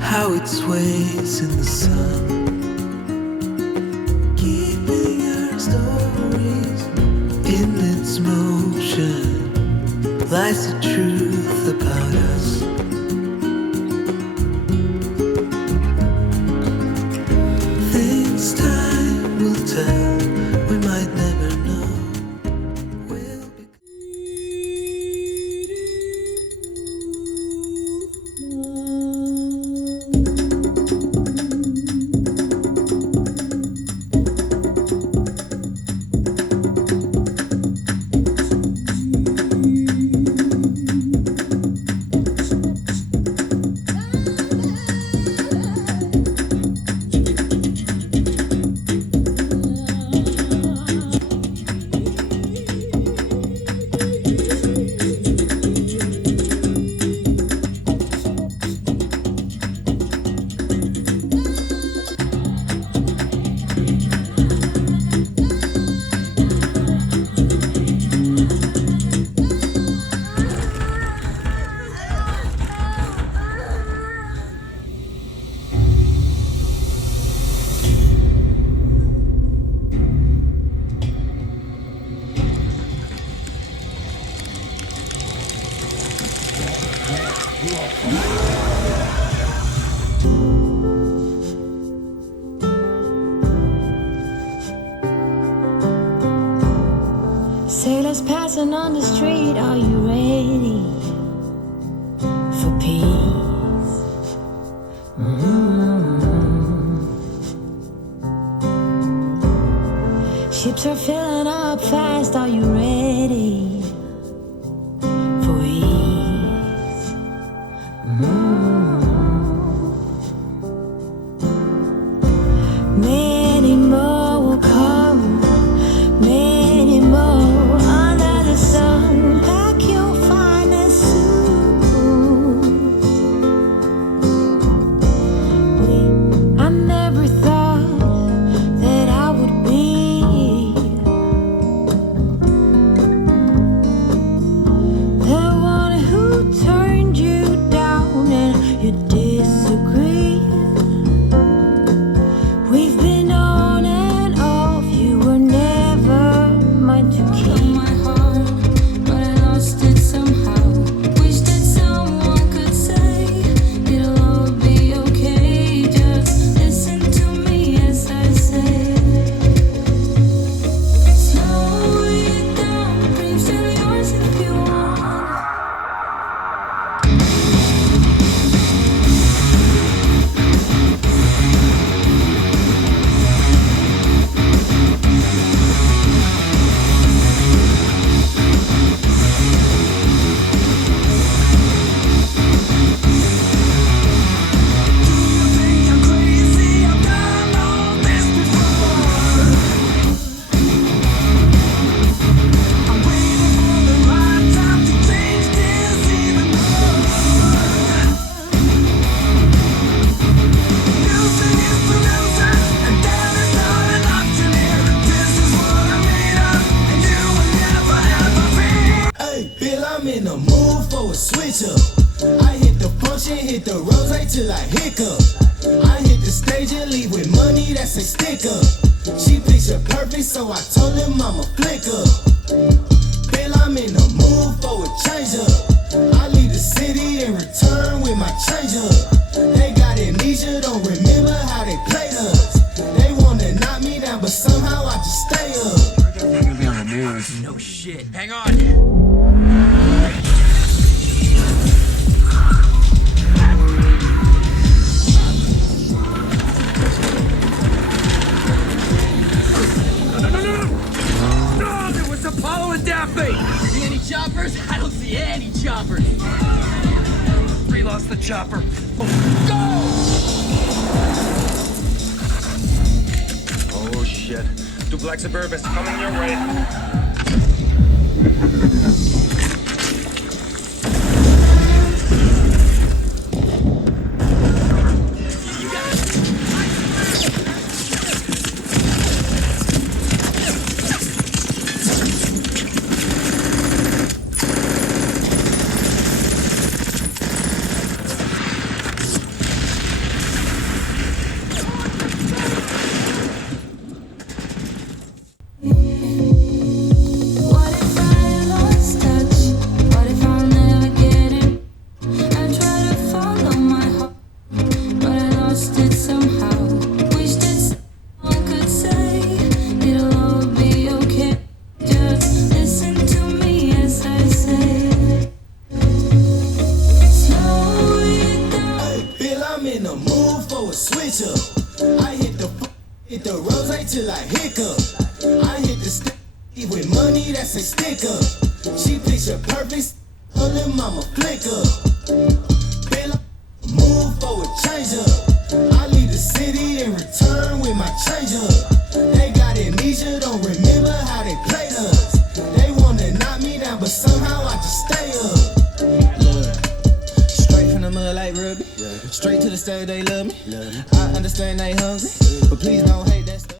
How it sways in the sun, keeping our stories in its motion, lies the truth about us. Things time will tell, we might never know. We'll be Sailors passing on the street, are you ready for peace? Ships are filling up fast, are you ready for ease? Many more will come, many more under the sun. Pack your finest suit. I never thought that I would be the one who turned you down and you disagree. We've been on and off, you were never mine to keep. My heart, but I lost it somehow. Wish that someone could say it'll all be okay. Just listen to me as I say. Slow it down, dreams that are yours if you want. Hey, Bill, I'm in the mood for a switch up. I hit the function, hit the rose till I hiccup. I hit the stage and leave with money that's a sticker. She picture perfect, so I told him I'm a flicker. Bill, I'm in the mood for a change up. I leave the city and return with my change up. They got amnesia, don't remember how they played us. They wanna knock me down, but somehow I just stay up. No shit. Hang on. No, there was Apollo and Daphne. See any choppers? I don't see any choppers. 3 lost the chopper. Go! Two black Suburbans coming your way. What if I lost touch? What if I'll never get it? I try to follow my heart, but I lost it somehow. Wish that someone could say it'll all be okay. Just listen to me as I say. Slow it down. Feel I'm in the mood for a switch up. I hit the rose till I hiccup. I hit the stage with money that's a sticker. She picture perfect, her little mama flicker. Feel I'm move for a change up. I leave the city and return with my change up. They got amnesia, don't remember how they played us. They wanna knock me down, but somehow I just stay up. Look. Straight from the mud like Ruby. Straight to the stage, they love me. I understand they hungry, but please don't hate that stuff.